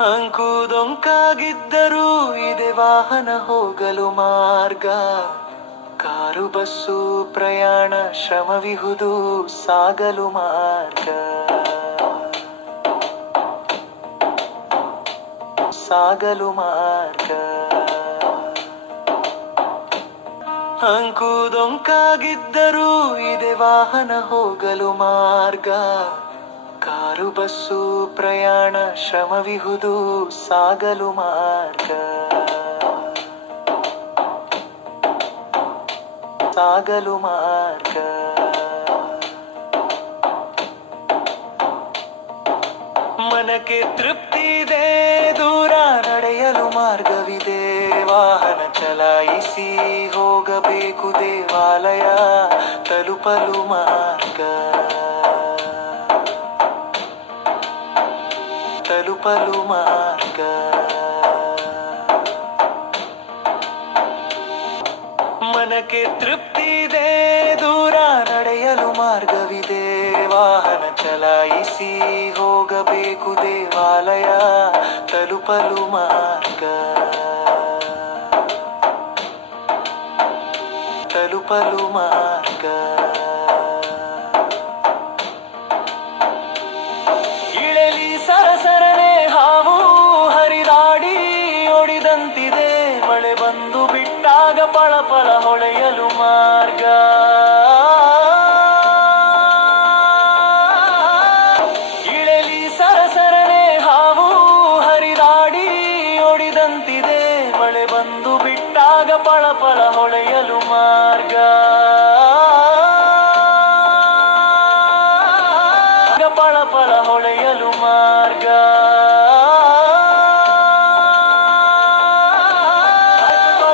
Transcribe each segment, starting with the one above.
ಅಂಕುದೊಂಕಾಗಿದ್ದರೂ ಇದೆ ವಾಹನ ಹೋಗಲು ಮಾರ್ಗ. ಕಾರು ಬಸ್ಸು ಪ್ರಯಾಣ ಶ್ರಮವಿಹುದು ಸಾಗಲು ಮಾರ್ಗ. ಸಾಗಲು ಮಾರ್ಗ. ಅಂಕುದೊಂಕಾಗಿದ್ದರೂ ಇದೆ ವಾಹನ ಹೋಗಲು ಮಾರ್ಗ. ಕಾರು ಬಸ್ಸು ಪ್ರಯಾಣ ಶ್ರಮವಿಹುದು ಸಾಗಲು ಮಾರ್ಗ. ಸಾಗಲು ಮಾರ್ಗ. ಮನಕ್ಕೆ ತೃಪ್ತಿ ಇದೆ, ದೂರ ನಡೆಯಲು ಮಾರ್ಗವಿದೆ. ವಾಹನ ಚಲಾಯಿಸಿ ಹೋಗಬೇಕು ದೇವಾಲಯ ತಲುಪಲು ಮಾರ್ಗ. ತಲುಪಲು ಮಾರ್ಗ. ಮನಕ್ಕೆ ತೃಪ್ತಿ ಇದೆ, ದೂರ ನಡೆಯಲು ಮಾರ್ಗವಿದೆ. ವಾಹನ ಚಲಾಯಿಸಿ ಹೋಗಬೇಕು ದೇವಾಲಯ ತಲುಪಲು ಮಾರ್ಗ. ತಲುಪಲು ಮಾರ್ಗ. ಇಳಲಿ ಸರಸರನೆ ಹಾವು ಹರಿದಾಡಿ ಒಡಿದಂತಿದೆ. ಮಳೆ ಬಂದು ಬಿಟ್ಟಾಗ ಪಳಪಳ ಹೊಳೆಯಲು ಮಾರ್ಗ. ಇಳಲಿ ಸರಸರನೆ ಹಾವು ಹರಿದಾಡಿ ಒಡಿದಂತಿದೆ. ಮಳೆ ಬಂದು ಬಿಟ್ಟಾಗ ಪಳಪಳ ಹೊಳೆಯಲು ಮಾರ್ಗ. ಪಳಪಳ ಹೊಳೆಯಲು ಮಾರ್ಗ.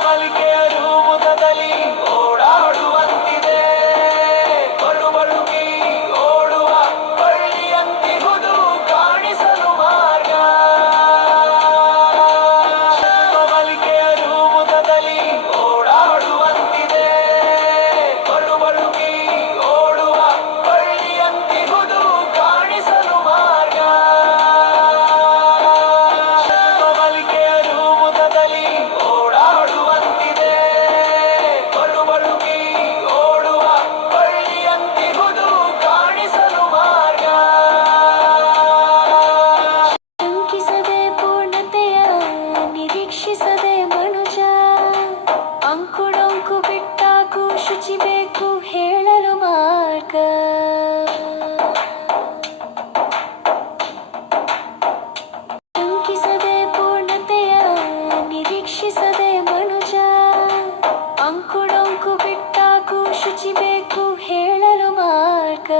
ಬಲಿಕೆಯರು ಮುದದಲ್ಲಿ ಓಡಾಡುವಂತಿದೆ. ಬಳು ಬಳುಕಿ ಓಡುವ ಬಳ್ಳಿಯಂತಿಹುದು ಕಾಣಿಸಲು ಮಾರ್ಗ. ಬಲಿಕೆಯರು ಮುದದಲ್ಲಿ ಓಡಾಡುವಂತಿದೆ. ಬಳು ಬಳುಕಿ ಓಡುವ ಬಳ್ಳಿಯಂತಿಹುದು ಕಾಣಿಸಲು ಮಾರ್ಗ. ಬಲಿಕೆಯರು ಮುದದಲ್ಲಿ ಓಡಾಡುವಂತಿದೆ. ಬಳು ಬಳುಕಿ ಓಡುವ ಬಳ್ಳಿಯಂತಿಹುದು ಕಾಣಿಸಲು ಮಾರ್ಗ. ಶಂಕಿಸದೆ ಪೂರ್ಣತೆಯ ನಿರೀಕ್ಷಿಸದೆ ಮನುಜ. ಅಂಕುಡೊಂಕು ಬಿಟ್ಟಾಗೂ ಶುಚಿ ಬೇಕು ಹೇಳಲು ಮಾರ್ಗ. ಶಂಕಿಸದೆ ಪೂರ್ಣತೆಯ ನಿರೀಕ್ಷಿಸದೆ ಮನುಜ. ಅಂಕುಡೊಂಕು ಬಿಟ್ಟಾಗೂ ಶುಚಿ ಬೇಕು ಹೇಳಲು ಮಾರ್ಗ.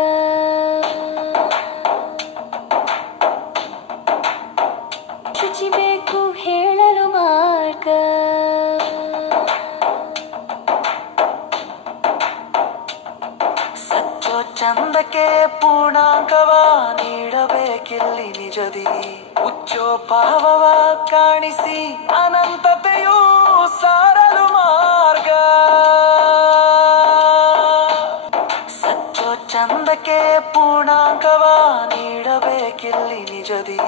ಶುಚಿ ಬೇಕು ಹೇಳಲು ಮಾರ್ಗ. ಸಚ್ಚೋ ಚಂದಕ್ಕೆ ಪೂರ್ಣಾಂಕವ ನೀಡಬೇಕಿಲ್ಲಿ ನಿಜದಿ. ಉಚ್ಚೋ ಭಾವವ ಕಾಣಿಸಿ ಅನಂತತೆಯೂ ಸಾರಲು ಮಾರ್ಗ. ಸಚ್ಚೋ ಚಂದಕ್ಕೆ ಪೂರ್ಣಾಂಕವ ನೀಡಬೇಕಿಲ್ಲಿ ನಿಜದಿ.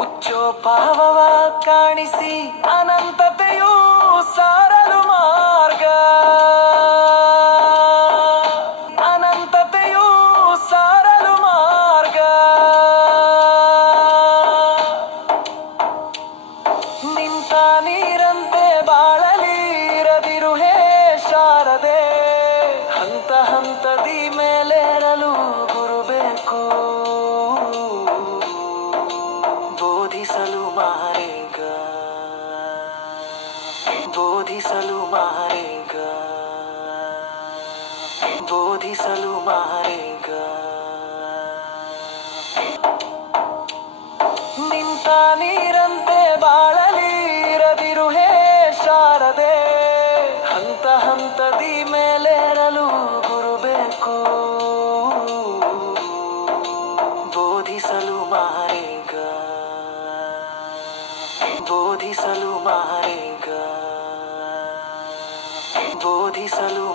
ಉಚ್ಚೋ ಭಾವವ ಕಾಣಿಸಿ ಅನಂತತೆಯೂ ಸಾರಲು ಮಾರ್ಗ. ಅನಂತತೆಯೂ ಸಾರಲು ಮಾರ್ಗ. ನಿಂತ ನೀರಂತೆ ಬಾಳಲಿ ಇರದಿರು ಹೇ ಶಾರದೆ. ಹಂತ ಹಂತದಿ ಮೇಲೇರಲು ಗುರು ಬೇಕು. ಬೋಧಿಸಲು ಮಾರ್ಗ. ಬೋಧಿಸಲು ಮಾರ್ಗ. ಬೋಧಿಸಲು ಮಾರ್ಗ. ನಿಂತ ನೀರಂತೆ ಬಾಳಲಿ ಇರದಿರು ಹೇ ಶಾರದೆ. ಹಂತ ಹಂತದಿ ಮೇಲೇರಲು ಗುರು ಬೇಕು. ಬೋಧಿಸಲು ಮಾರ್ಗ. ಬೋಧಿಸಲು ಮಾರ್ಗ. ಬೋಧಿಸಲು